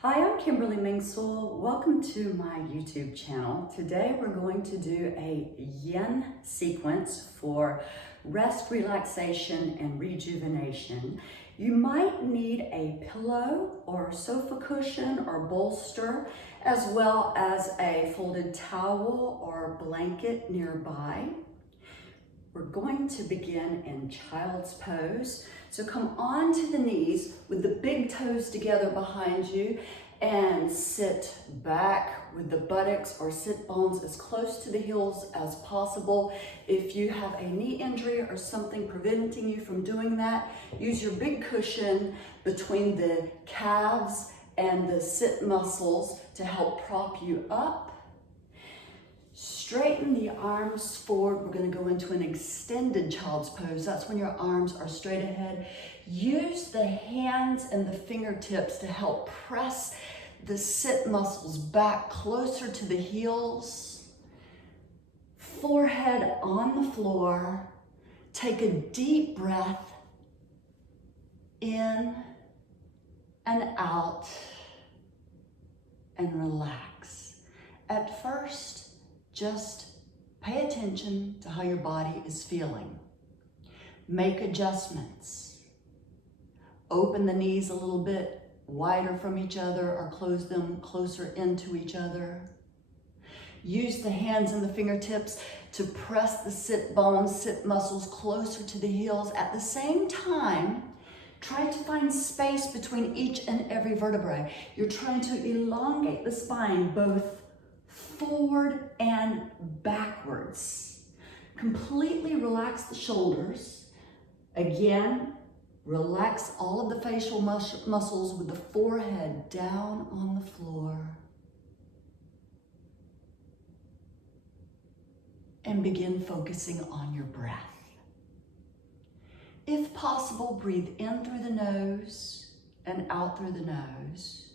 Hi, I'm Kimberly Mingsul. Welcome to my YouTube channel. Today we're going to do a Yin sequence for rest, relaxation, and rejuvenation. You might need a pillow or sofa cushion or bolster, as well as a folded towel or blanket nearby. We're going to begin in child's pose. So come onto the knees with the big toes together behind you and sit back with the buttocks or sit bones as close to the heels as possible. If you have a knee injury or something preventing you from doing that, use your big cushion between the calves and the sit muscles to help prop you up. Straighten the arms forward. We're going to go into an extended child's pose. That's when your arms are straight ahead. Use the hands and the fingertips to help press the sit muscles back closer to the heels. Forehead on the floor. Take a deep breath in and out and relax. At first, just pay attention to how your body is feeling. Make adjustments. Open the knees a little bit wider from each other or close them closer into each other. Use the hands and the fingertips to press the sit bones, sit muscles closer to the heels. At the same time, try to find space between each and every vertebrae. You're trying to elongate the spine both forward and backwards. Completely relax the shoulders. Again, relax all of the facial muscles with the forehead down on the floor. And begin focusing on your breath. If possible, breathe in through the nose and out through the nose,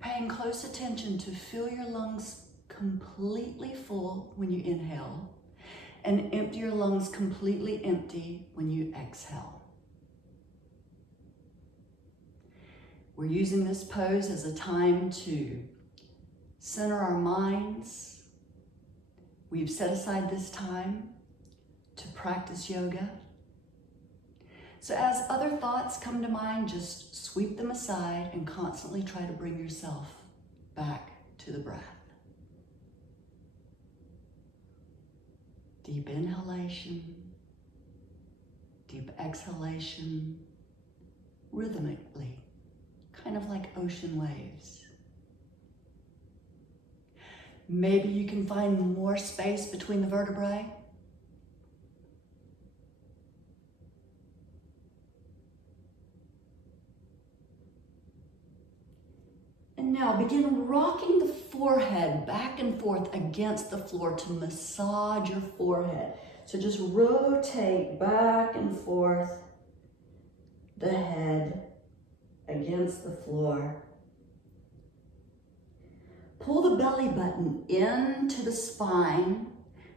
paying close attention to fill your lungs completely full when you inhale and empty your lungs completely empty when you exhale. We're using this pose as a time to center our minds. We've set aside this time to practice yoga. So as other thoughts come to mind, just sweep them aside and constantly try to bring yourself back to the breath. Deep inhalation, deep exhalation, rhythmically, kind of like ocean waves. Maybe you can find more space between the vertebrae. And now begin rocking the forehead back and forth against the floor to massage your forehead. So just rotate back and forth the head against the floor. Pull the belly button into the spine.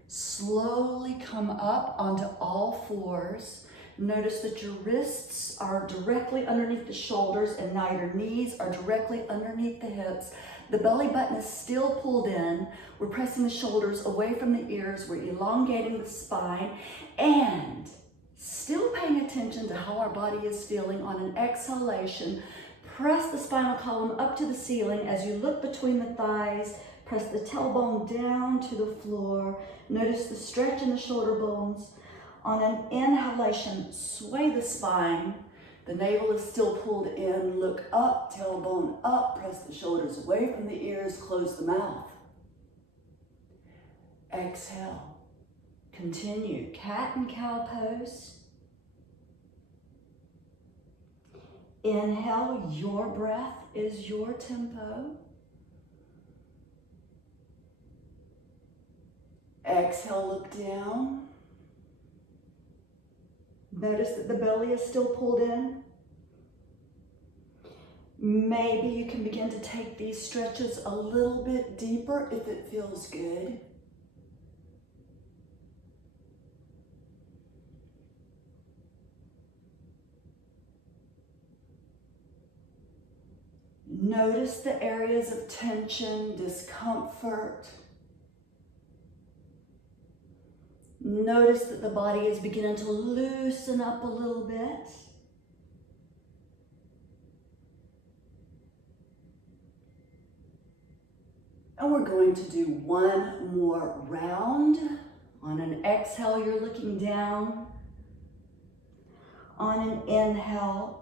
Slowly come up onto all fours. Notice that your wrists are directly underneath the shoulders and now your knees are directly underneath the hips. The belly button is still pulled in. We're pressing the shoulders away from the ears. We're elongating the spine and still paying attention to how our body is feeling. On an exhalation, press the spinal column up to the ceiling as you look between the thighs. Press the tailbone down to the floor. Notice the stretch in the shoulder bones. On an inhalation, sway the spine. The navel is still pulled in. Look up, tailbone up. Press the shoulders away from the ears. Close the mouth. Exhale. Continue. Cat and cow pose. Inhale. Your breath is your tempo. Exhale, look down. Notice that the belly is still pulled in. Maybe you can begin to take these stretches a little bit deeper if it feels good. Notice the areas of tension, discomfort. Notice that the body is beginning to loosen up a little bit. And we're going to do one more round. On an exhale, you're looking down. On an inhale,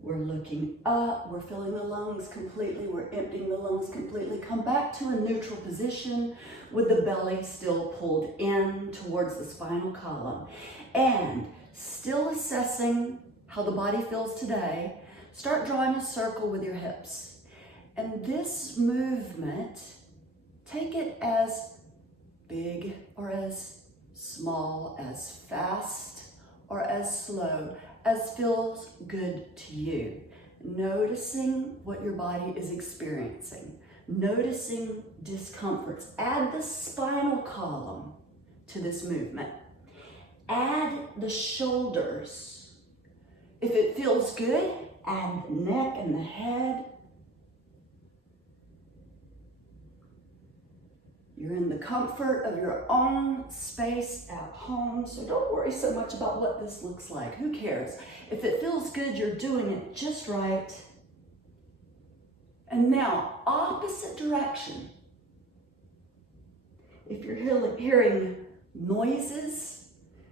we're looking up. We're filling the lungs completely. We're emptying the lungs completely. Come back to a neutral position with the belly still pulled in towards the spinal column. And still assessing how the body feels today, start drawing a circle with your hips. And this movement, take it as big or as small, as fast or as slow, as feels good to you. Noticing what your body is experiencing. Noticing discomforts. Add the spinal column to this movement. Add the shoulders. If it feels good, add the neck and the head. You're in the comfort of your own space at home, so don't worry so much about what this looks like. Who cares? If it feels good, you're doing it just right. And now, opposite direction. If you're hearing noises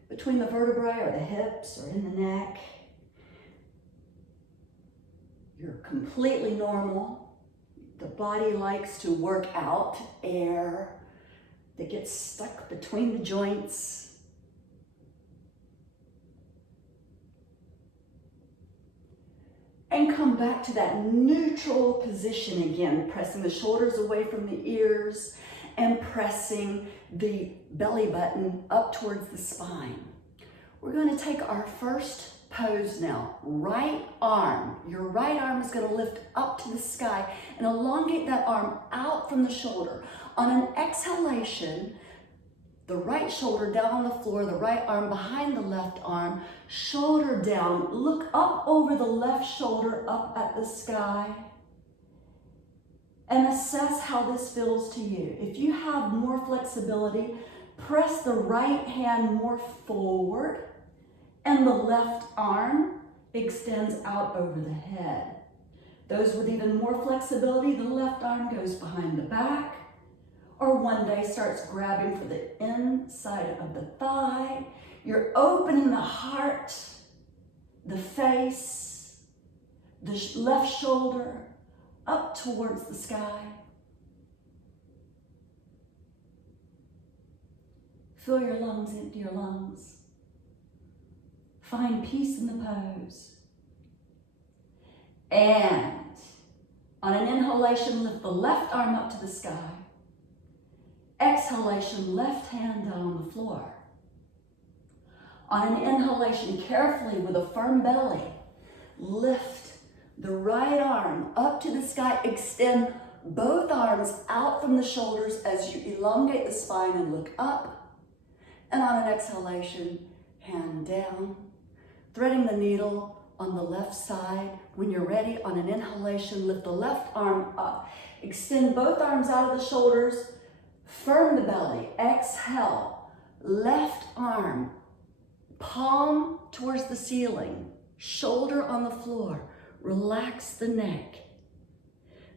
between the vertebrae or the hips or in the neck, you're completely normal. The body likes to work out air that gets stuck between the joints. And come back to that neutral position again, pressing the shoulders away from the ears and pressing the belly button up towards the spine. We're going to take our first pose now. Right arm. Your right arm is going to lift up to the sky and elongate that arm out from the shoulder. On an exhalation, the right shoulder down on the floor, the right arm behind the left arm, shoulder down. Look up over the left shoulder, up at the sky, and assess how this feels to you. If you have more flexibility, press the right hand more forward, and the left arm extends out over the head. Those with even more flexibility, the left arm goes behind the back, or one day starts grabbing for the inside of the thigh. You're opening the heart, the face, the left shoulder up towards the sky. Fill your lungs, empty your lungs. Find peace in the pose. And on an inhalation, lift the left arm up to the sky. Exhalation, left hand down on the floor. On an inhalation, carefully with a firm belly, lift the right arm up to the sky. Extend both arms out from the shoulders as you elongate the spine and look up. And on an exhalation, hand down, threading the needle on the left side. When you're ready, on an inhalation, lift the left arm up. Extend both arms out of the shoulders. Firm the belly. Exhale. Left arm, palm towards the ceiling, shoulder on the floor. Relax the neck.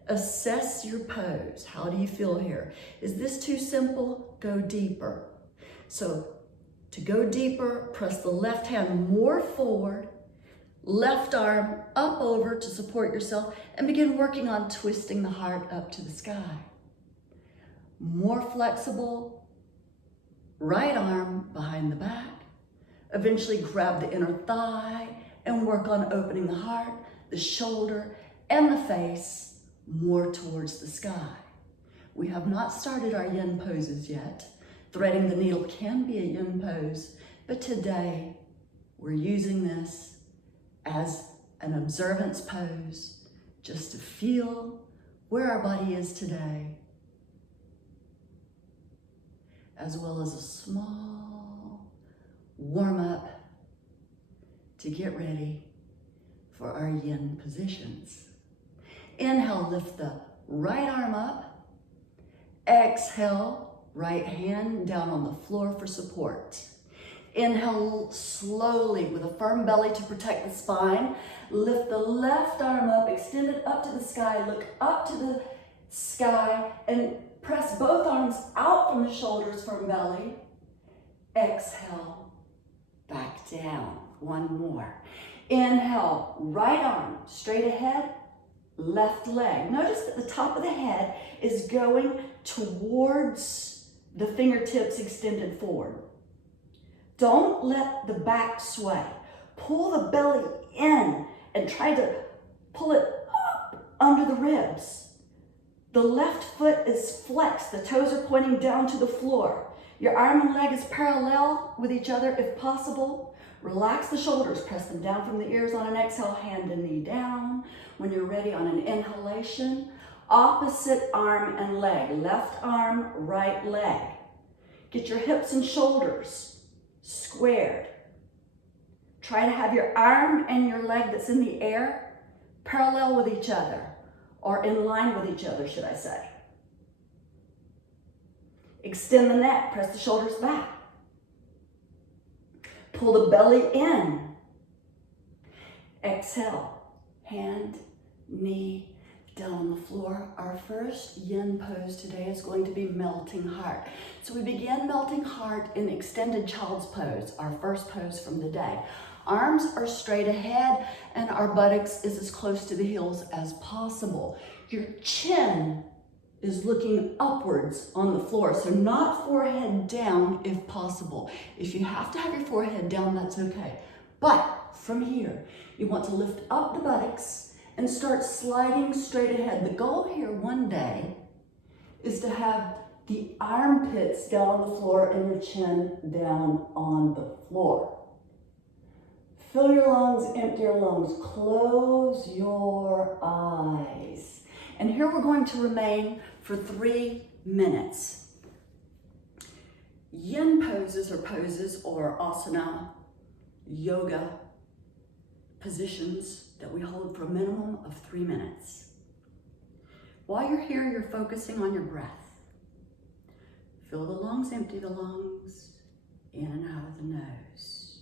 Assess your pose. How do you feel here? Is this too simple? Go deeper. So to go deeper, press the left hand more forward, left arm up over to support yourself, and begin working on twisting the heart up to the sky. More flexible, right arm behind the back. Eventually grab the inner thigh and work on opening the heart, the shoulder, and the face more towards the sky. We have not started our yin poses yet. Threading the needle can be a yin pose, but today we're using this as an observance pose, just to feel where our body is today, as well as a small warm-up to get ready for our yin positions. Inhale, lift the right arm up. Exhale, right hand down on the floor for support. Inhale slowly with a firm belly to protect the spine. Lift the left arm up, extend it up to the sky. Look up to the sky and press both arms out from the shoulders, firm belly. Exhale, back down. One more. Inhale, right arm straight ahead, left leg. Notice that the top of the head is going towards the fingertips extended forward. Don't let the back sway. Pull the belly in and try to pull it up under the ribs. The left foot is flexed. The toes are pointing down to the floor. Your arm and leg is parallel with each other if possible. Relax the shoulders. Press them down from the ears on an exhale. Hand and knee down. When you're ready on an inhalation, opposite arm and leg. Left arm, right leg. Get your hips and shoulders squared. Try to have your arm and your leg that's in the air parallel with each other, or in line with each other, should I say. Extend the neck, press the shoulders back. Pull the belly in. Exhale, hand, knee, down on the floor. Our first yin pose today is going to be melting heart. So we begin melting heart in extended child's pose, our first pose from the day. Arms are straight ahead and our buttocks is as close to the heels as possible. Your chin is looking upwards on the floor, so not forehead down if possible. If you have to have your forehead down, that's okay. But from here, you want to lift up the buttocks and start sliding straight ahead. The goal here one day is to have the armpits down on the floor and your chin down on the floor. Fill your lungs, empty your lungs, close your eyes. And here we're going to remain for 3 minutes. Yin poses or asana yoga positions that we hold for a minimum of 3 minutes. While you're here, you're focusing on your breath. Fill the lungs, empty the lungs, in and out of the nose.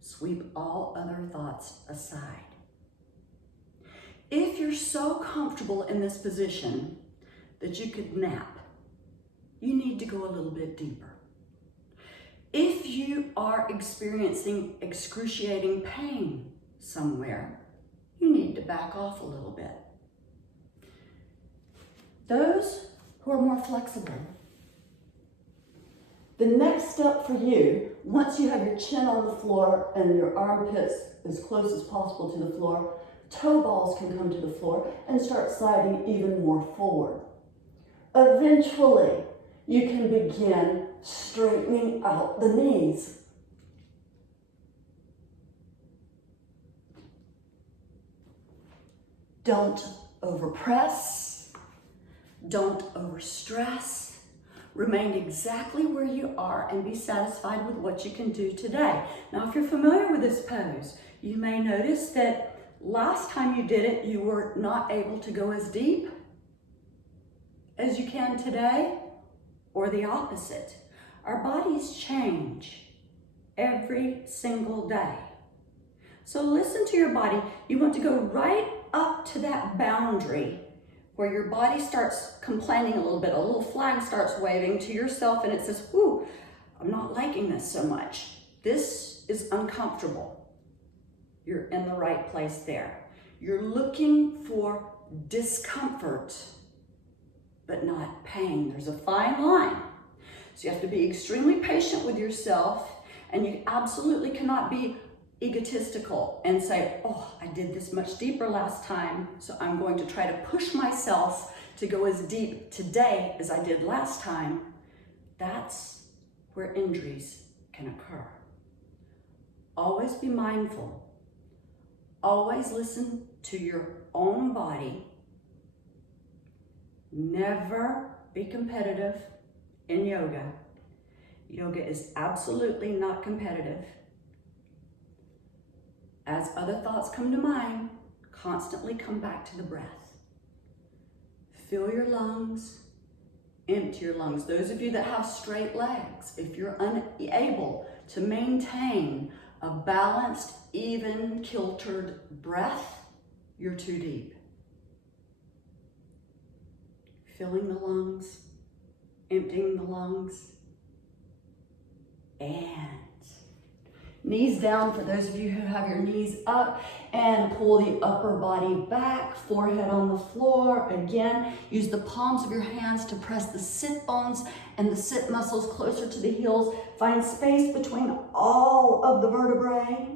Sweep all other thoughts aside. If you're so comfortable in this position that you could nap, you need to go a little bit deeper. If you are experiencing excruciating pain somewhere, you need to back off a little bit. Those who are more flexible, the next step for you, once you have your chin on the floor and your armpits as close as possible to the floor, toe balls can come to the floor and start sliding even more forward. Eventually, you can begin straightening out the knees. Don't overpress. Don't overstress. Remain exactly where you are and be satisfied with what you can do today. Now, if you're familiar with this pose, you may notice that last time you did it, you were not able to go as deep as you can today, or the opposite. Our bodies change every single day. So listen to your body. You want to go right up to that boundary where your body starts complaining a little bit. A little flag starts waving to yourself and it says, "Ooh, I'm not liking this so much. This is uncomfortable." You're in the right place there. You're looking for discomfort, but not pain. There's a fine line. So you have to be extremely patient with yourself, and you absolutely cannot be egotistical and say, "Oh, I did this much deeper last time, so I'm going to try to push myself to go as deep today as I did last time." That's where injuries can occur. Always be mindful. Always listen to your own body. Never be competitive in yoga. Yoga is absolutely not competitive. As other thoughts come to mind, constantly come back to the breath. Fill your lungs, empty your lungs. Those of you that have straight legs, if you're unable to maintain a balanced, even, kiltered breath, you're too deep. Filling the lungs, emptying the lungs, and knees down for those of you who have your knees up, and pull the upper body back, forehead on the floor. Again, use the palms of your hands to press the sit bones and the sit muscles closer to the heels. Find space between all of the vertebrae.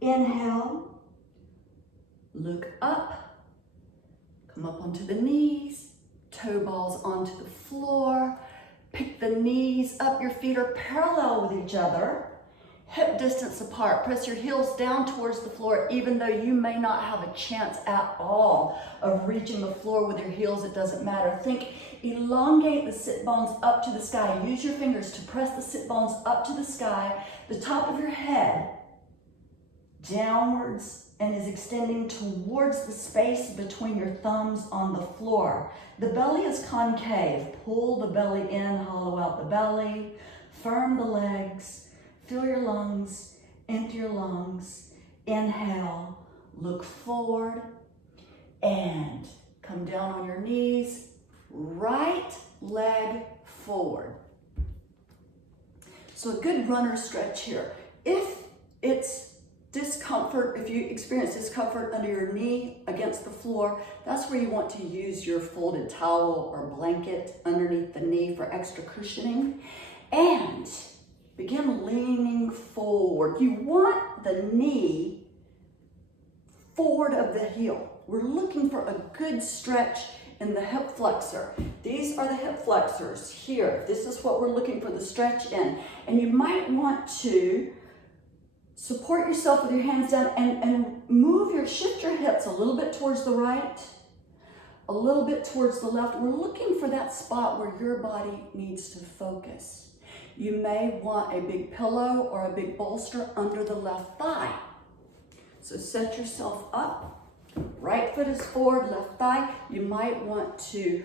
Inhale, look up, come up onto the knees, toe balls onto the floor. Pick the knees up, your feet are parallel with each other, hip distance apart. Press your heels down towards the floor, even though you may not have a chance at all of reaching the floor with your heels, it doesn't matter. Think, elongate the sit bones up to the sky. Use your fingers to press the sit bones up to the sky. The top of your head downwards and is extending towards the space between your thumbs on the floor. The belly is concave. Pull the belly in, hollow out the belly. Firm the legs. Fill your lungs. Empty your lungs. Inhale. Look forward. And come down on your knees. Right leg forward. So a good runner stretch here. If it's discomfort, if you experience discomfort under your knee against the floor, that's where you want to use your folded towel or blanket underneath the knee for extra cushioning. And begin leaning forward. You want the knee forward of the heel. We're looking for a good stretch in the hip flexor. These are the hip flexors here. This is what we're looking for the stretch in. And you might want to support yourself with your hands down and shift your hips a little bit towards the right, a little bit towards the left. We're looking for that spot where your body needs to focus. You may want a big pillow or a big bolster under the left thigh. So set yourself up. Right foot is forward, left thigh. You might want to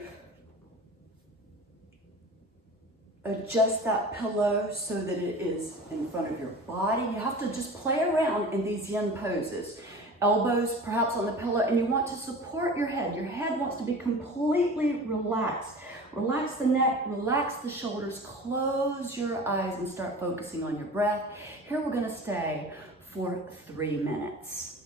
adjust that pillow so that it is in front of your body. You have to just play around in these yin poses. Elbows perhaps on the pillow, and you want to support your head. Your head wants to be completely relaxed. Relax the neck, relax the shoulders, close your eyes and start focusing on your breath. Here we're going to stay for 3 minutes.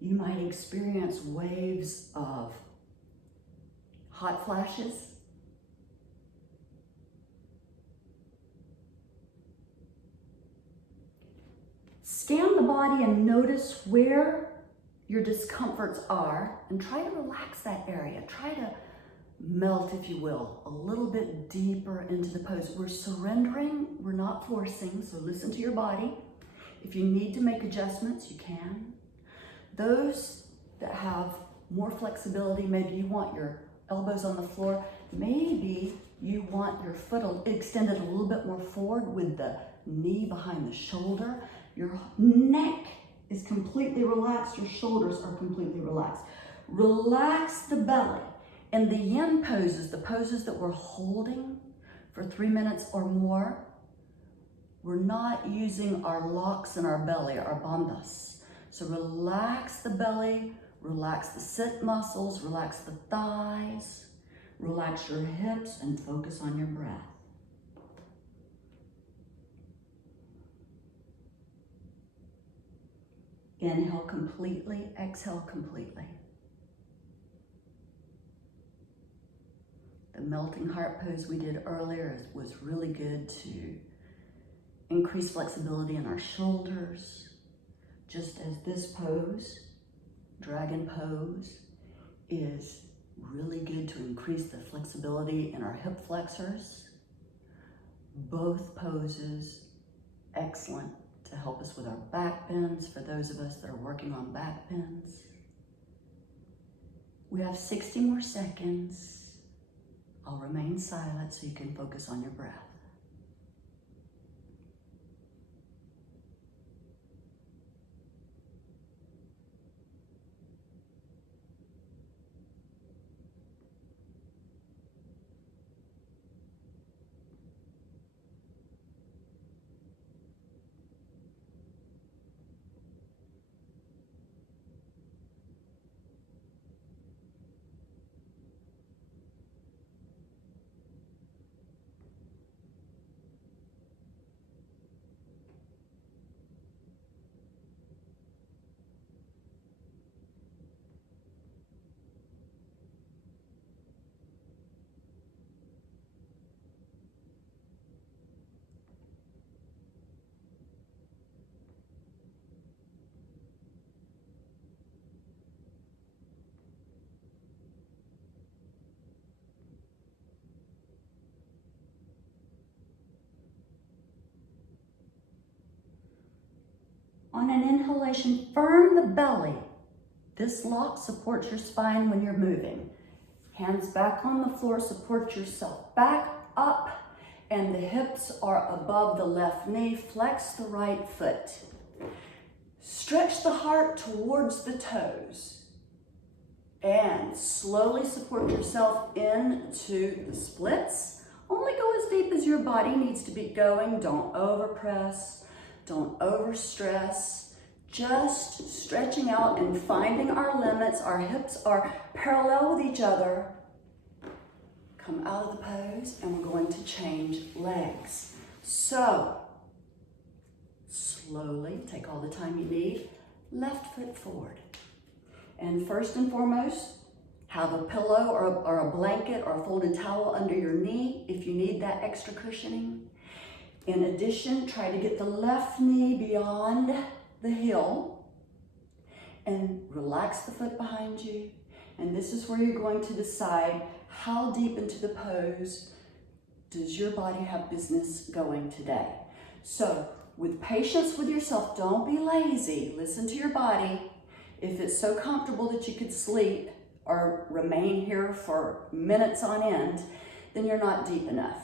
You might experience waves of hot flashes. Scan the body and notice where your discomforts are and try to relax that area. Try to melt, if you will, a little bit deeper into the pose. We're surrendering, we're not forcing, so listen to your body. If you need to make adjustments, you can. Those that have more flexibility, maybe you want your elbows on the floor, maybe you want your foot extended a little bit more forward with the knee behind the shoulder. Your neck is completely relaxed, your shoulders are completely relaxed. Relax the belly. In the yin poses, the poses that we're holding for 3 minutes or more, we're not using our locks in our belly, our bandhas. So relax the belly, relax the sit muscles, relax the thighs, relax your hips, and focus on your breath. Inhale completely, exhale completely. The melting heart pose we did earlier was really good to increase flexibility in our shoulders. Just as this pose, dragon pose, is really good to increase the flexibility in our hip flexors. Both poses, excellent to help us with our back bends, for those of us that are working on back bends. We have 60 more seconds. I'll remain silent so you can focus on your breath. circulation, firm the belly. This lock supports your spine when you're moving. Hands back on the floor, support yourself back up, and the hips are above the left knee. Flex the right foot. Stretch the heart towards the toes. And slowly support yourself into the splits. Only go as deep as your body needs to be going. Don't overpress, don't overstress. Just stretching out and finding our limits. Our hips are parallel with each other. Come out of the pose and we're going to change legs. So, slowly, take all the time you need, left foot forward. And first and foremost, have a pillow or a blanket or a folded towel under your knee if you need that extra cushioning. In addition, try to get the left knee beyond the heel and relax the foot behind you. And this is where you're going to decide how deep into the pose does your body have business going today. So with patience with yourself, don't be lazy. Listen to your body. If it's so comfortable that you could sleep or remain here for minutes on end, then you're not deep enough.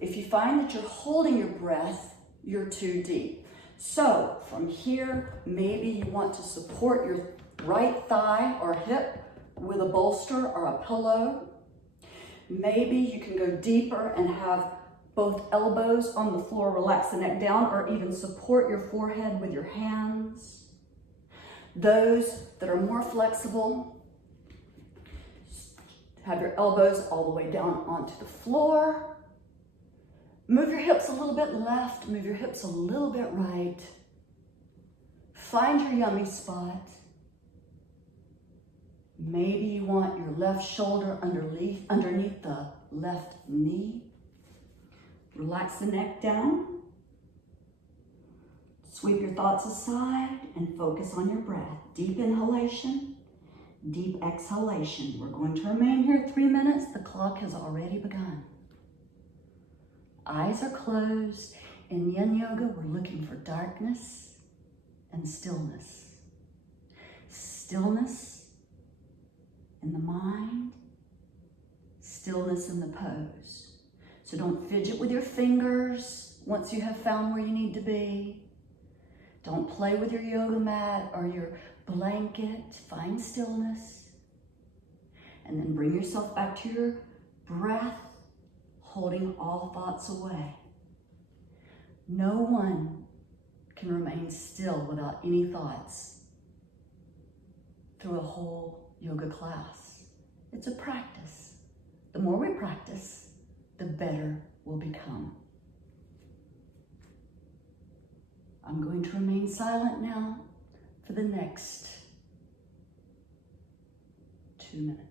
If you find that you're holding your breath, you're too deep. So from here, maybe you want to support your right thigh or hip with a bolster or a pillow. Maybe you can go deeper and have both elbows on the floor, relax the neck down, or even support your forehead with your hands. Those that are more flexible, have your elbows all the way down onto the floor. Move your hips a little bit left, move your hips a little bit right. Find your yummy spot. Maybe you want your left shoulder underneath the left knee. Relax the neck down. Sweep your thoughts aside and focus on your breath. Deep inhalation, deep exhalation. We're going to remain here 3 minutes. The clock has already begun. Eyes are closed. In Yin Yoga, we're looking for darkness and stillness. Stillness in the mind, stillness in the pose. So don't fidget with your fingers once you have found where you need to be. Don't play with your yoga mat or your blanket. Find stillness. And then bring yourself back to your breath, holding all thoughts away. No one can remain still without any thoughts through a whole yoga class. It's a practice. The more we practice, the better we'll become. I'm going to remain silent now for the next 2 minutes.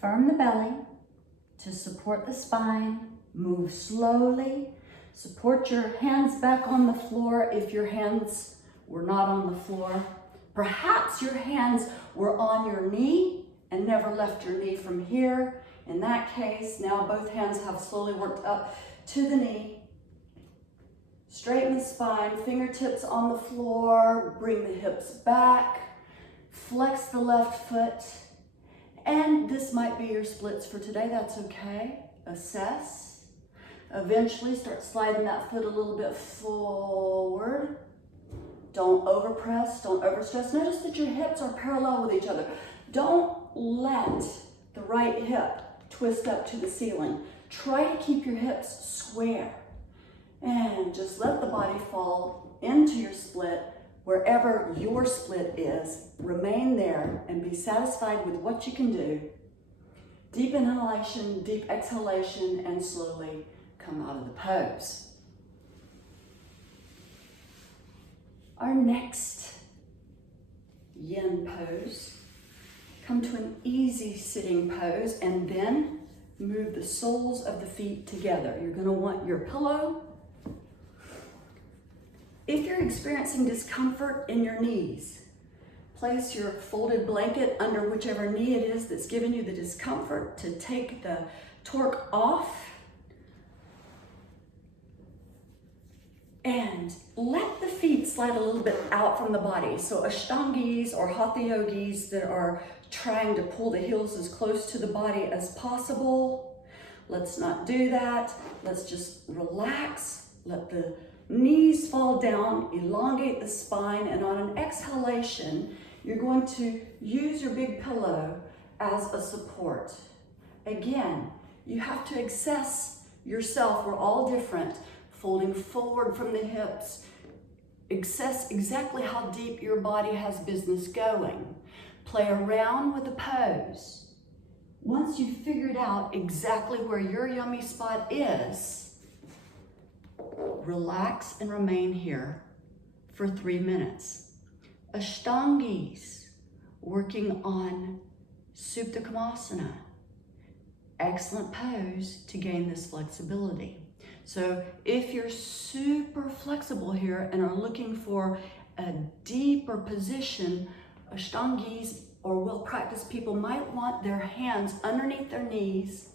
Firm the belly to support the spine. Move slowly. Support your hands back on the floor if your hands were not on the floor. Perhaps your hands were on your knee and never left your knee from here. In that case, now both hands have slowly worked up to the knee. Straighten the spine, fingertips on the floor, bring the hips back, flex the left foot. And this might be your splits for today, that's okay. Assess. Eventually start sliding that foot a little bit forward. Don't overpress, don't overstress. Notice that your hips are parallel with each other. Don't let the right hip twist up to the ceiling. Try to keep your hips square. And just let the body fall into your split. Wherever your split is, remain there and be satisfied with what you can do. Deep inhalation, deep exhalation, and slowly come out of the pose. Our next yin pose. Come to an easy sitting pose and then move the soles of the feet together. You're going to want your pillow. If you're experiencing discomfort in your knees, place your folded blanket under whichever knee it is that's giving you the discomfort to take the torque off. And let the feet slide a little bit out from the body. So Ashtangis or Hatha yogis that are trying to pull the heels as close to the body as possible. Let's not do that. Let's just relax. Let the knees fall down, elongate the spine, and on an exhalation, you're going to use your big pillow as a support. Again, you have to assess yourself. We're all different. Folding forward from the hips. Assess exactly how deep your body has business going. Play around with the pose. Once you've figured out exactly where your yummy spot is, relax and remain here for 3 minutes. Ashtangis, working on Supta Kamasana. Excellent pose to gain this flexibility. So if you're super flexible here and are looking for a deeper position, Ashtangis or well-practiced people might want their hands underneath their knees,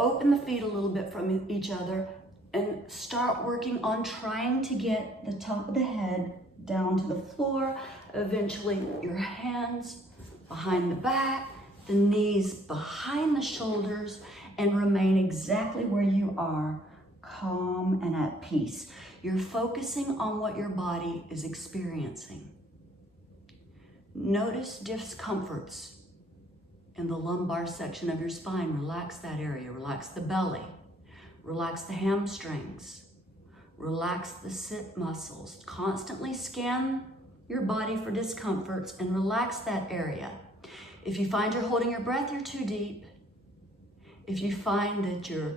open the feet a little bit from each other, and start working on trying to get the top of the head down to the floor. Eventually, your hands behind the back, the knees behind the shoulders, and remain exactly where you are, calm and at peace. You're focusing on what your body is experiencing. Notice discomforts in the lumbar section of your spine. Relax that area. Relax the belly. Relax the hamstrings. Relax the sit muscles. Constantly scan your body for discomforts and relax that area. If you find you're holding your breath, you're too deep. If you find that you're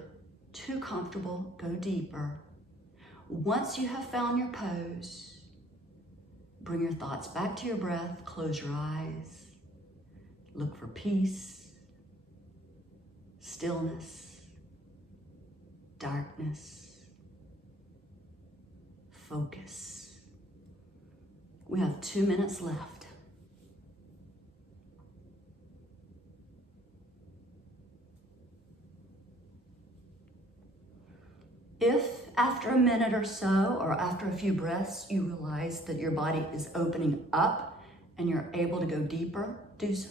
too comfortable, go deeper. Once you have found your pose, bring your thoughts back to your breath, close your eyes, look for peace, stillness, darkness, focus. We have 2 minutes left. If after a minute or so, or after a few breaths, you realize that your body is opening up and you're able to go deeper, do so.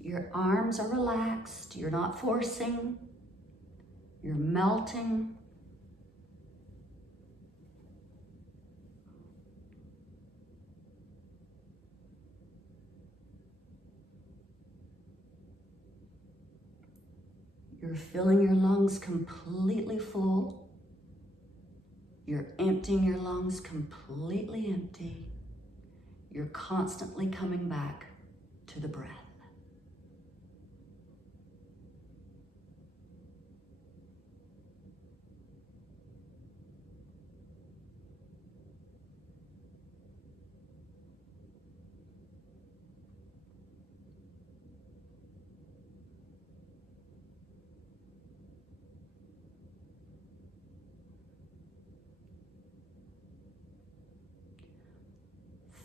Your arms are relaxed, you're not forcing, you're melting. You're filling your lungs completely full. You're emptying your lungs completely empty. You're constantly coming back to the breath.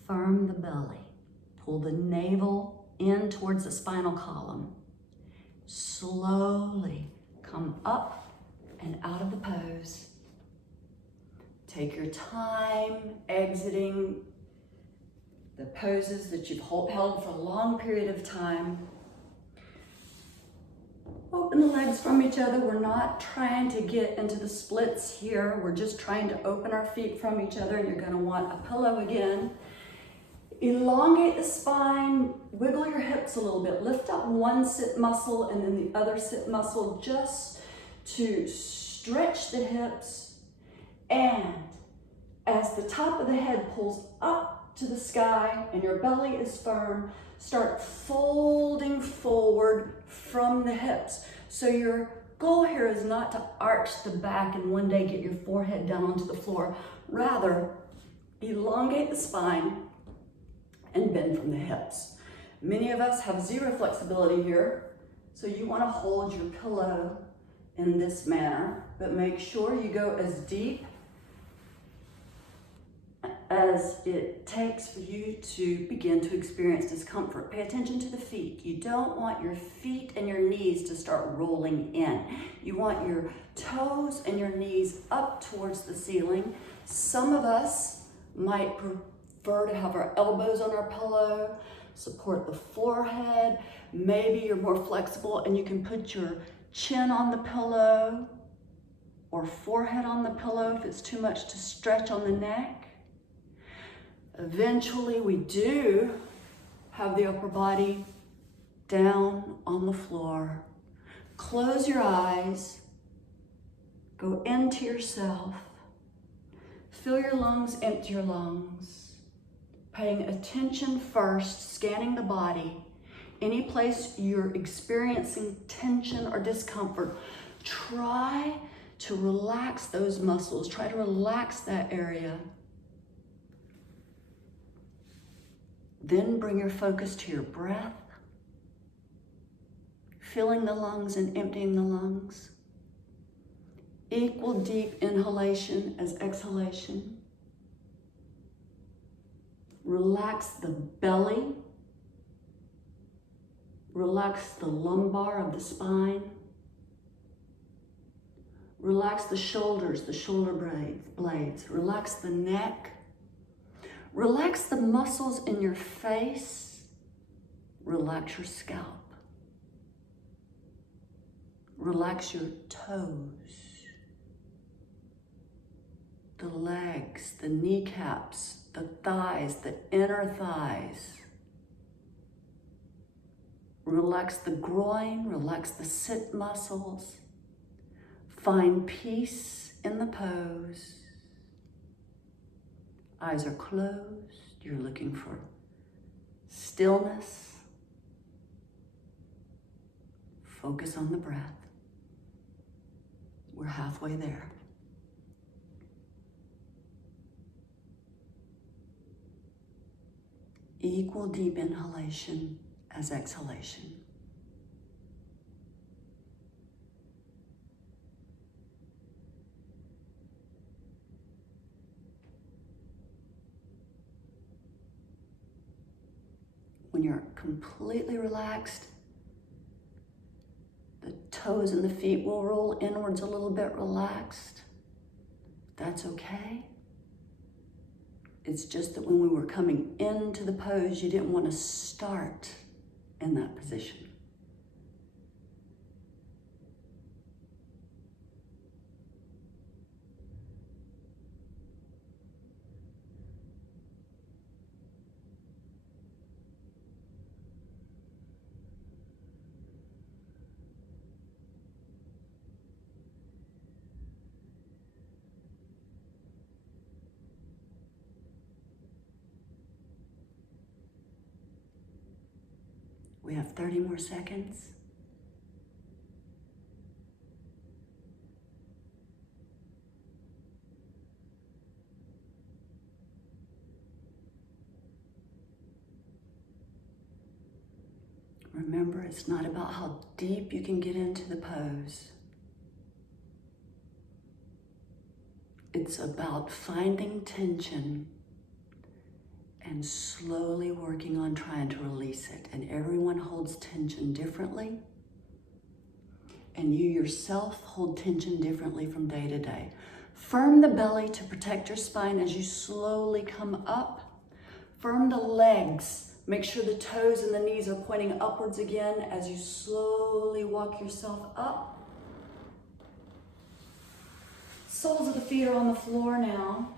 Firm the belly. Pull the navel in towards the spinal column. Slowly come up and out of the pose. Take your time exiting the poses that you've held for a long period of time. Open the legs from each other. We're not trying to get into the splits here. We're just trying to open our feet from each other, and you're going to want a pillow again. Elongate the spine, wiggle your hips a little bit. Lift up one sit muscle and then the other sit muscle just to stretch the hips. And as the top of the head pulls up to the sky and your belly is firm, start folding forward from the hips. So your goal here is not to arch the back and one day get your forehead down onto the floor. Rather, elongate the spine and bend from the hips. Many of us have zero flexibility here, so you want to hold your pillow in this manner, but make sure you go as deep as it takes for you to begin to experience discomfort. Pay attention to the feet. You don't want your feet and your knees to start rolling in. You want your toes and your knees up towards the ceiling. Some of us might prefer to have our elbows on our pillow, support the forehead. Maybe you're more flexible and you can put your chin on the pillow or forehead on the pillow if it's too much to stretch on the neck. Eventually, we do have the upper body down on the floor. Close your eyes, go into yourself, fill your lungs, empty your lungs. Paying attention first, scanning the body. Any place you're experiencing tension or discomfort, try to relax those muscles. Try to relax that area. Then bring your focus to your breath, filling the lungs and emptying the lungs. Equal deep inhalation as exhalation. Relax the belly. Relax the lumbar of the spine. Relax the shoulders, the shoulder blades. Relax the neck. Relax the muscles in your face. Relax your scalp. Relax your toes, the legs, the kneecaps, the thighs, the inner thighs. Relax the groin, relax the sit muscles. Find peace in the pose. Eyes are closed. You're looking for stillness. Focus on the breath. We're halfway there. Equal deep inhalation as exhalation. When you're completely relaxed, the toes and the feet will roll inwards a little bit relaxed. That's okay. It's just that when we were coming into the pose, you didn't want to start in that position. We have 30 more seconds. Remember, it's not about how deep you can get into the pose. It's about finding tension and slowly working on trying to release it. And everyone holds tension differently. And you yourself hold tension differently from day to day. Firm the belly to protect your spine as you slowly come up. Firm the legs. Make sure the toes and the knees are pointing upwards again as you slowly walk yourself up. Soles of the feet are on the floor now.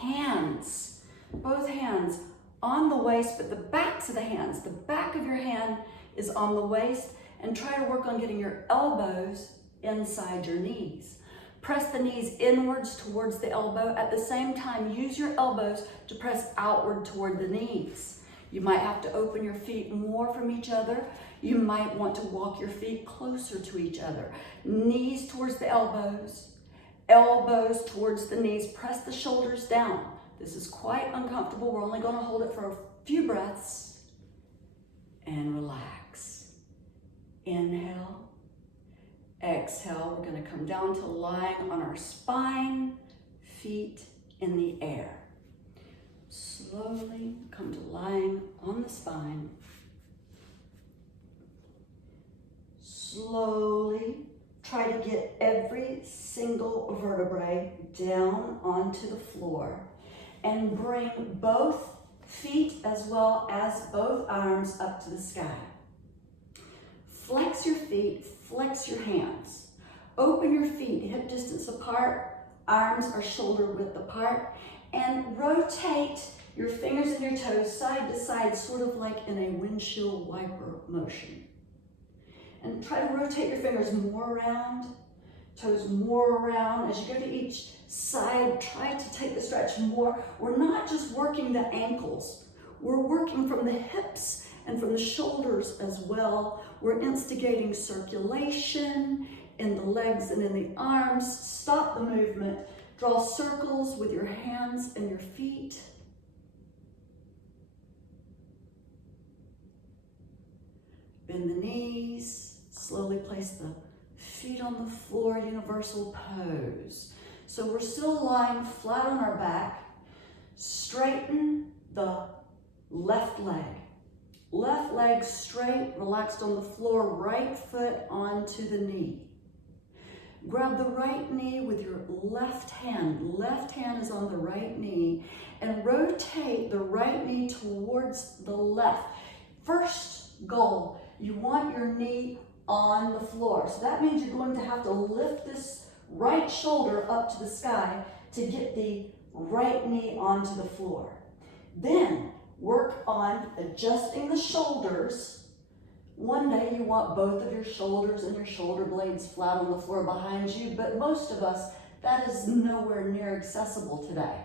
Hands, both hands on the waist, but the backs of the hands, the back of your hand is on the waist, and try to work on getting your elbows inside your knees. Press the knees inwards towards the elbow. At the same time, use your elbows to press outward toward the knees. You might have to open your feet more from each other. You might want to walk your feet closer to each other. Knees towards the elbows. Elbows towards the knees. Press the shoulders down. This is quite uncomfortable. We're only going to hold it for a few breaths. And relax. Inhale. Exhale. We're going to come down to lying on our spine, feet in the air. Slowly come to lying on the spine. Slowly try to get every single vertebrae down onto the floor and bring both feet as well as both arms up to the sky. Flex your feet, flex your hands. Open your feet hip distance apart, arms are shoulder width apart, and rotate your fingers and your toes side to side, sort of like in a windshield wiper motion. And try to rotate your fingers more around, toes more around. As you go to each side, try to take the stretch more. We're not just working the ankles. We're working from the hips and from the shoulders as well. We're instigating circulation in the legs and in the arms. Stop the movement. Draw circles with your hands and your feet. Bend the knees. Slowly place the feet on the floor, universal pose. So we're still lying flat on our back. Straighten the left leg. Left leg straight, relaxed on the floor, right foot onto the knee. Grab the right knee with your left hand. Left hand is on the right knee. And rotate the right knee towards the left. First goal, you want your knee on the floor. So that means you're going to have to lift this right shoulder up to the sky to get the right knee onto the floor. Then work on adjusting the shoulders. One day you want both of your shoulders and your shoulder blades flat on the floor behind you, but most of us, that is nowhere near accessible today.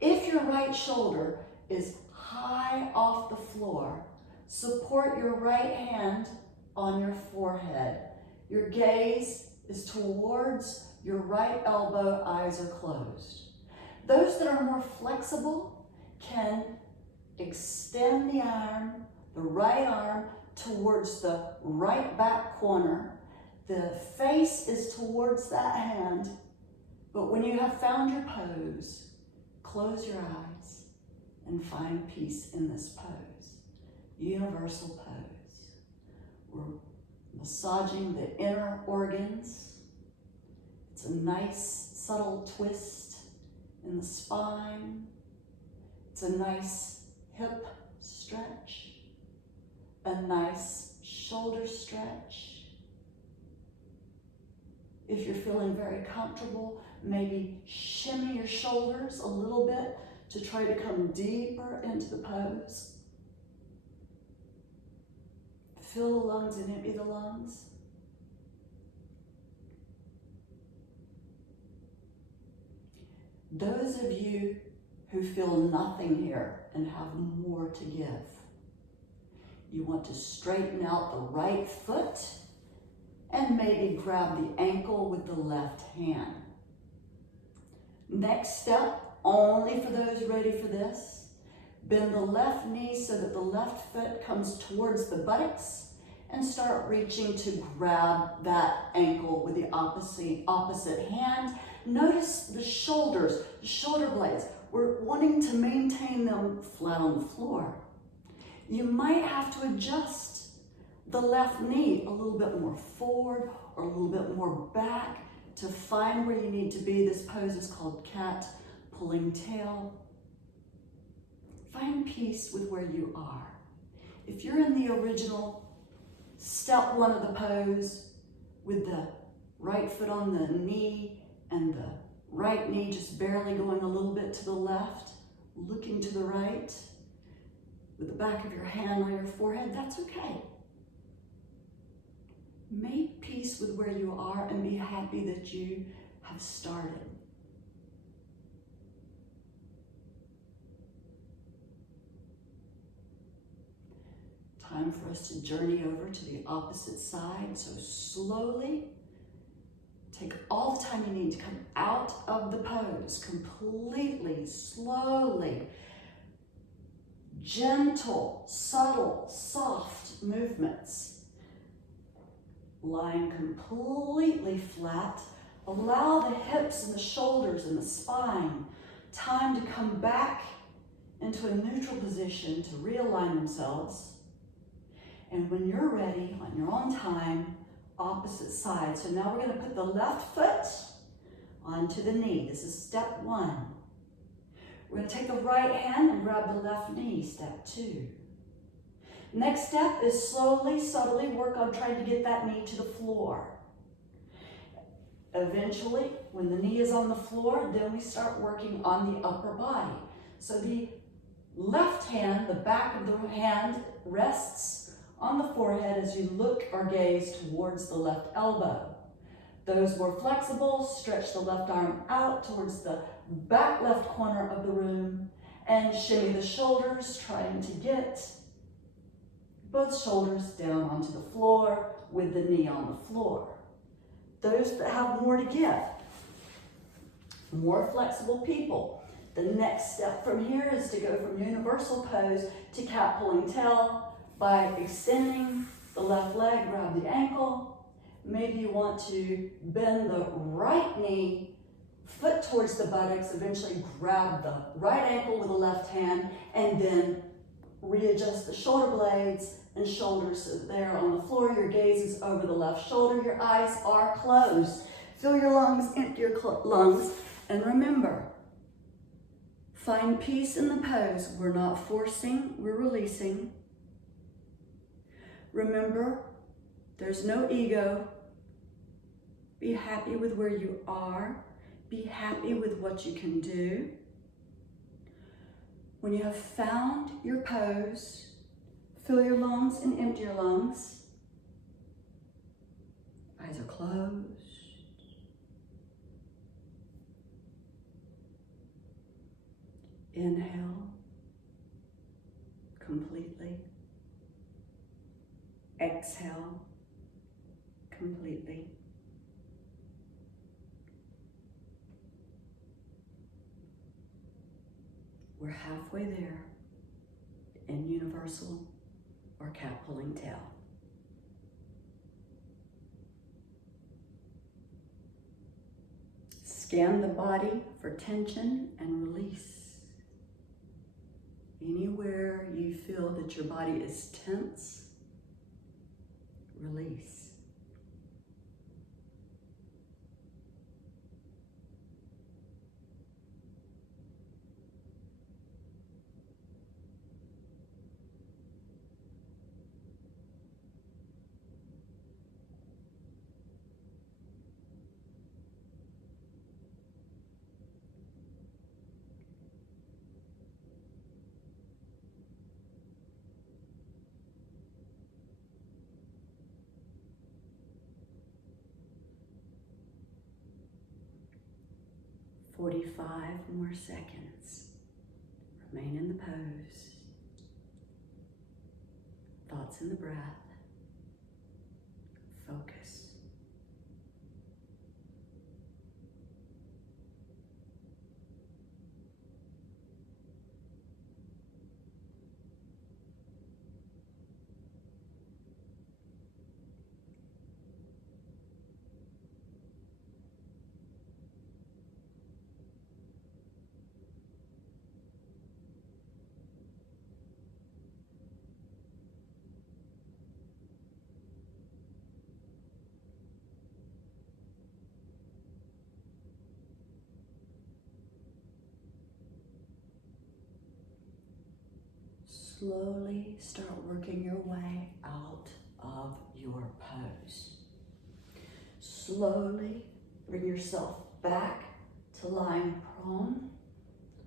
If your right shoulder is high off the floor, support your right hand on your forehead. Your gaze is towards your right elbow, eyes are closed. Those that are more flexible can extend the arm, the right arm, towards the right back corner. The face is towards that hand, but when you have found your pose, close your eyes and find peace in this pose. Universal pose. We're massaging the inner organs. It's a nice, subtle twist in the spine. It's a nice hip stretch, a nice shoulder stretch. If you're feeling very comfortable, maybe shimmy your shoulders a little bit to try to come deeper into the pose. Fill the lungs and empty the lungs. Those of you who feel nothing here and have more to give, You want to straighten out the right foot and maybe grab the ankle with the left hand. Next step, only for those ready for this, bend the left knee so that the left foot comes towards the buttocks and start reaching to grab that ankle with the opposite hand. Notice the shoulders, the shoulder blades. We're wanting to maintain them flat on the floor. You might have to adjust the left knee a little bit more forward or a little bit more back to find where you need to be. This pose is called cat pulling tail. Find peace with where you are. If you're in the original step one of the pose with the right foot on the knee and the right knee just barely going a little bit to the left, looking to the right, with the back of your hand on your forehead, that's okay. Make peace with where you are and be happy that you have started. Time for us to journey over to the opposite side. So slowly, take all the time you need to come out of the pose, completely, slowly. Gentle, subtle, soft movements. Lying completely flat. Allow the hips and the shoulders and the spine time to come back into a neutral position to realign themselves. And when you're ready, on your own time, opposite side. So now we're going to put the left foot onto the knee. This is step one. We're going to take the right hand and grab the left knee, step two. Next step is slowly, subtly work on trying to get that knee to the floor. Eventually, when the knee is on the floor, then we start working on the upper body. So the left hand, the back of the hand, rests on the forehead as you look or gaze towards the left elbow. Those more flexible, stretch the left arm out towards the back left corner of the room and shimmy the shoulders, trying to get both shoulders down onto the floor with the knee on the floor. Those that have more to give, more flexible people. The next step from here is to go from universal pose to cat pulling tail by extending the left leg, grab the ankle. Maybe you want to bend the right knee, foot towards the buttocks, eventually grab the right ankle with the left hand, and then readjust the shoulder blades and shoulders so that they're on the floor. Your gaze is over the left shoulder. Your eyes are closed. Fill your lungs, empty your lungs, and remember, find peace in the pose. We're not forcing, we're releasing. Remember, there's no ego. Be happy with where you are. Be happy with what you can do. When you have found your pose, fill your lungs and empty your lungs. Eyes are closed. Inhale completely. Exhale completely. We're halfway there in universal or cat pulling tail. Scan the body for tension and release. Anywhere you feel that your body is tense, release. "45 more seconds. Remain in the pose. Thoughts thoughts in the breath. Focus. Slowly start working your way out of your pose. Slowly bring yourself back to lying prone,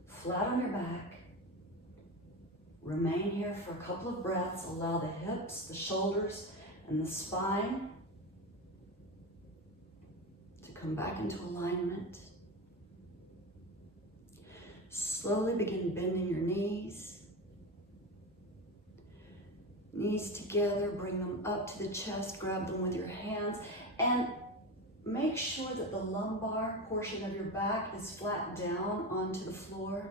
flat on your back. Remain here for a couple of breaths. Allow the hips, the shoulders, and the spine to come back into alignment. Slowly begin bending your knees. Knees together, bring them up to the chest, grab them with your hands, and make sure that the lumbar portion of your back is flat down onto the floor.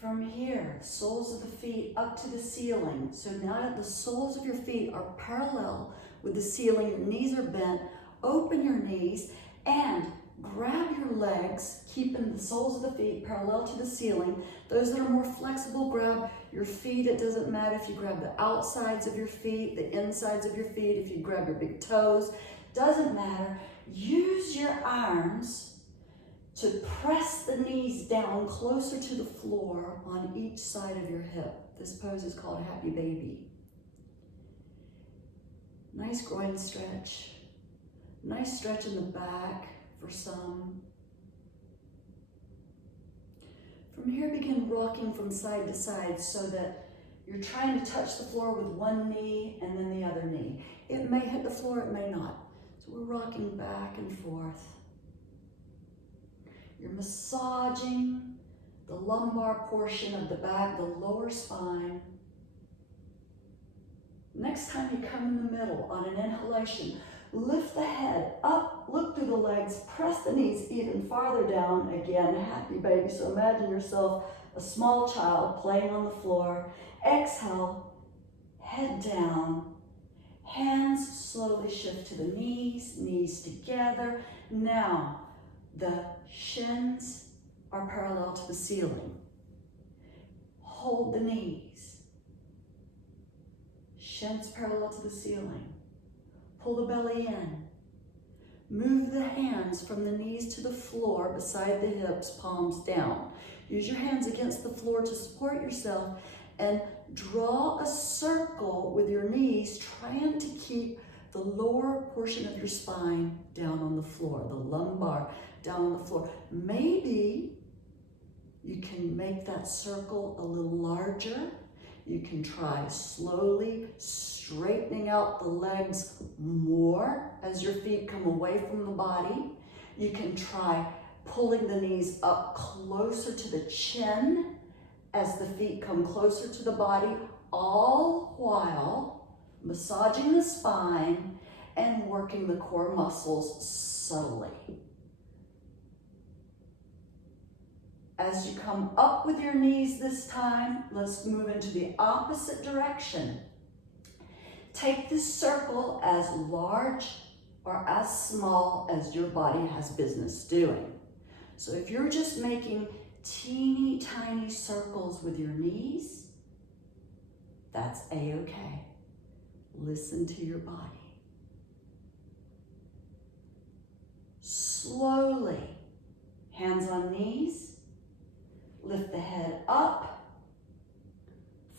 From here, soles of the feet up to the ceiling. So now that the soles of your feet are parallel with the ceiling, your knees are bent, open your knees and grab your legs, keeping the soles of the feet parallel to the ceiling. Those that are more flexible, grab your feet. It doesn't matter if you grab the outsides of your feet, the insides of your feet, if you grab your big toes, doesn't matter. Use your arms to press the knees down closer to the floor on each side of your hip. This pose is called Happy Baby. Nice groin stretch. Nice stretch in the back for some. From here, begin rocking from side to side so that you're trying to touch the floor with one knee and then the other knee. It may hit the floor, it may not. So we're rocking back and forth. You're massaging the lumbar portion of the back, the lower spine. Next time you come in the middle on an inhalation, lift the head up, look through the legs, press the knees even farther down. Again, Happy Baby. So imagine yourself a small child playing on the floor. Exhale, head down. Hands slowly shift to the knees, knees together. Now, the shins are parallel to the ceiling. Hold the knees. Shins parallel to the ceiling. Pull the belly in. Move the hands from the knees to the floor beside the hips, palms down. Use your hands against the floor to support yourself and draw a circle with your knees, trying to keep the lower portion of your spine down on the floor, the lumbar down on the floor. Maybe you can make that circle a little larger. You can try slowly straightening out the legs more as your feet come away from the body. You can try pulling the knees up closer to the chin as the feet come closer to the body, all while massaging the spine and working the core muscles subtly. As you come up with your knees this time, let's move into the opposite direction. Take this circle as large or as small as your body has business doing. So if you're just making teeny tiny circles with your knees, that's a-okay. Listen to your body. Slowly, hands on knees, lift the head up,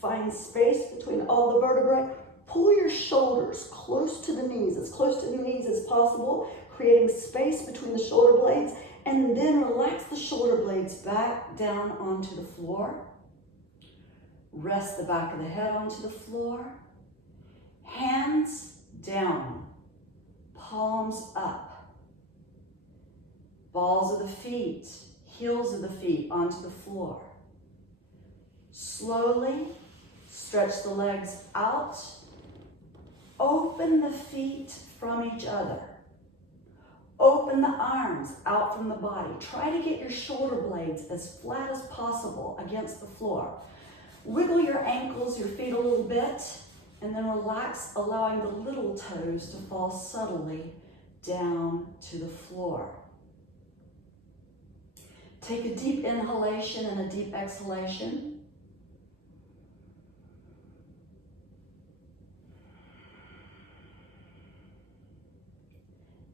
find space between all the vertebrae, pull your shoulders close to the knees, as close to the knees as possible, creating space between the shoulder blades, and then relax the shoulder blades back down onto the floor. Rest the back of the head onto the floor. Hands down, palms up. Balls of the feet, heels of the feet onto the floor. Slowly stretch the legs out. Open the feet from each other. Open the arms out from the body. Try to get your shoulder blades as flat as possible against the floor. Wiggle your ankles, your feet a little bit, and then relax, allowing the little toes to fall subtly down to the floor. Take a deep inhalation and a deep exhalation.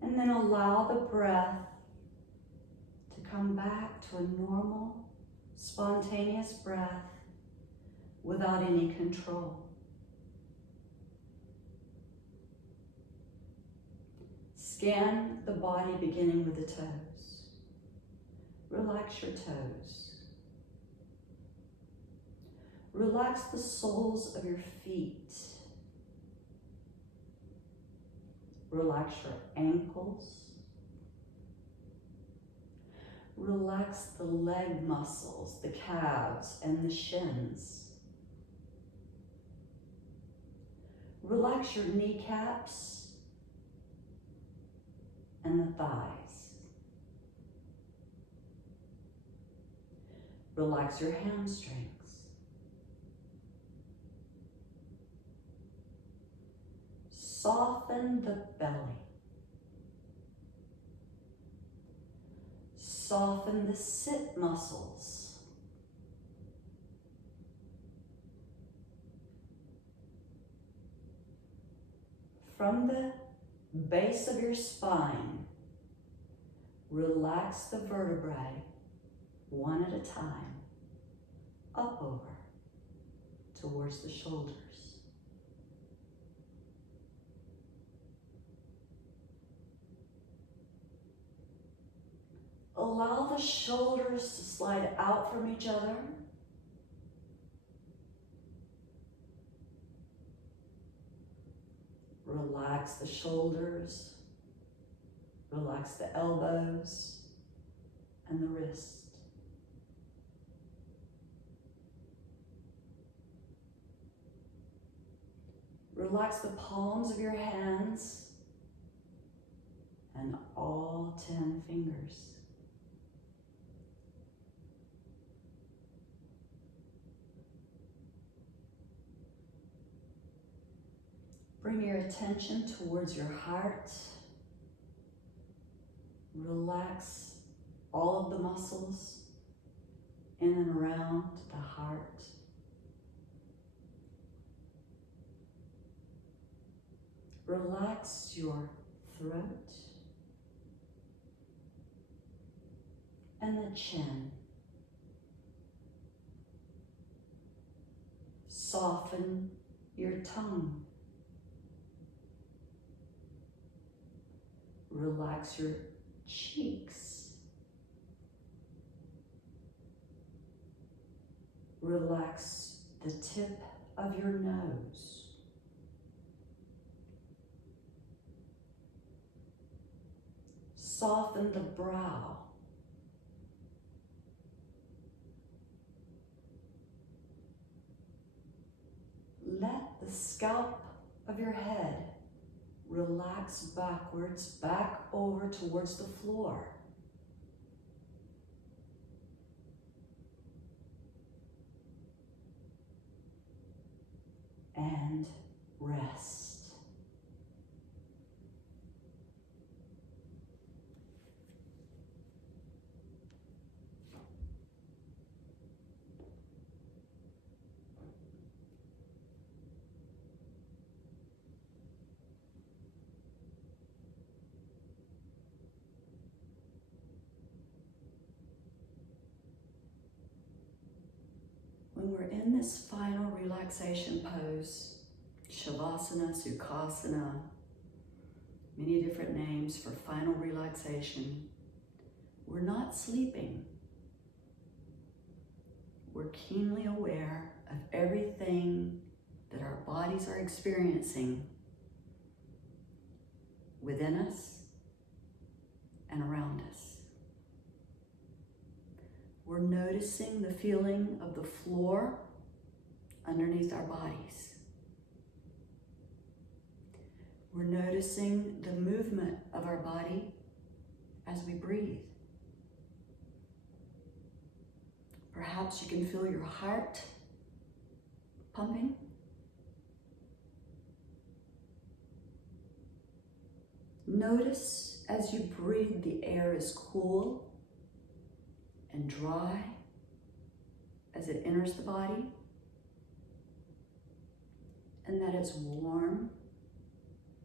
And then allow the breath to come back to a normal, spontaneous breath without any control. Scan the body beginning with the toes. Relax your toes. Relax the soles of your feet. Relax your ankles. Relax the leg muscles, the calves and the shins. Relax your kneecaps and the thighs. Relax your hamstrings. Soften the belly. Soften the sit muscles. From the base of your spine, relax the vertebrae one at a time, up over towards the shoulders. Allow the shoulders to slide out from each other. Relax the shoulders. Relax the elbows and the wrist. Relax the palms of your hands and all 10 fingers. Bring your attention towards your heart. Relax all of the muscles in and around the heart. Relax your throat and the chin. Soften your tongue. Relax your cheeks. Relax the tip of your nose. Soften the brow. Let the scalp of your head relax backwards, back over towards the floor. And rest. When we're in this final relaxation pose, Shavasana, Sukhasana, many different names for final relaxation, we're not sleeping. We're keenly aware of everything that our bodies are experiencing within us and around us. We're noticing the feeling of the floor underneath our bodies. We're noticing the movement of our body as we breathe. Perhaps you can feel your heart pumping. Notice as you breathe, the air is cool and dry as it enters the body, and that it's warm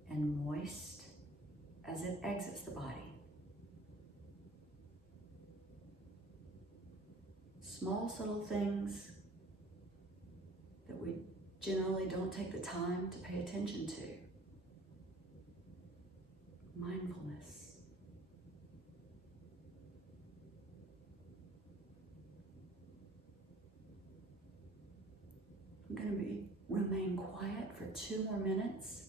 and moist as it exits the body. Small, subtle things that we generally don't take the time to pay attention to. Mindfulness. I'm going to remain quiet for 2 more minutes.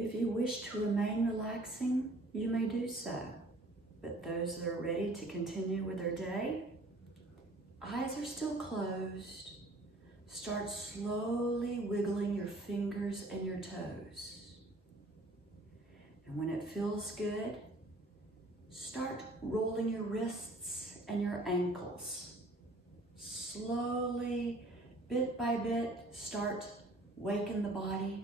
If you wish to remain relaxing, you may do so. But those that are ready to continue with their day, eyes are still closed. Start slowly wiggling your fingers and your toes. And when it feels good, start rolling your wrists and your ankles. Slowly, bit by bit, start waking the body.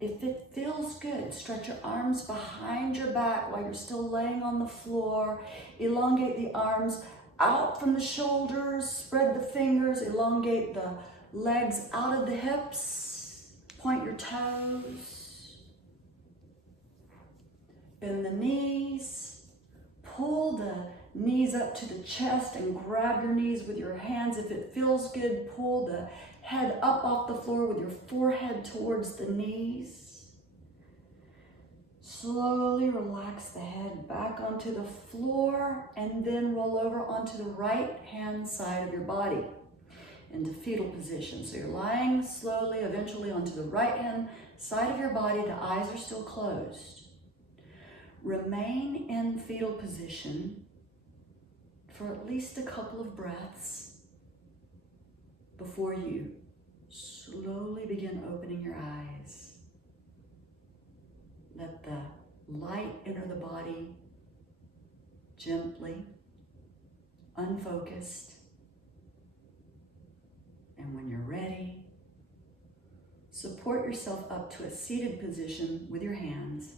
If it feels good, stretch your arms behind your back while you're still laying on the floor. Elongate the arms out from the shoulders, spread the fingers, elongate the legs out of the hips, point your toes. Bend the knees, pull the knees up to the chest and grab your knees with your hands. If it feels good, pull the head up off the floor with your forehead towards the knees. Slowly relax the head back onto the floor and then roll over onto the right hand side of your body into fetal position. So you're lying slowly, eventually onto the right hand side of your body. The eyes are still closed. Remain in fetal position for at least a couple of breaths before you slowly begin opening your eyes. Let the light enter the body gently, unfocused. And when you're ready, support yourself up to a seated position with your hands.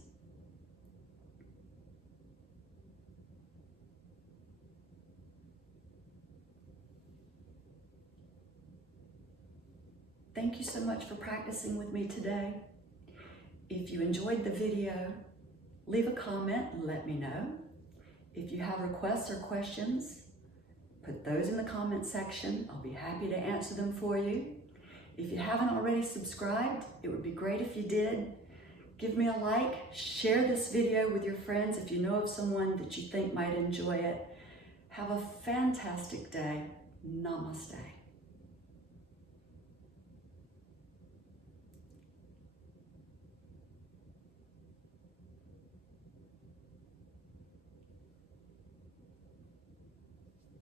Thank you so much for practicing with me today. If you enjoyed the video, leave a comment and let me know. If you have requests or questions, put those in the comment section. I'll be happy to answer them for you. If you haven't already subscribed, it would be great if you did. Give me a like, share this video with your friends if you know of someone that you think might enjoy it. Have a fantastic day. Namaste.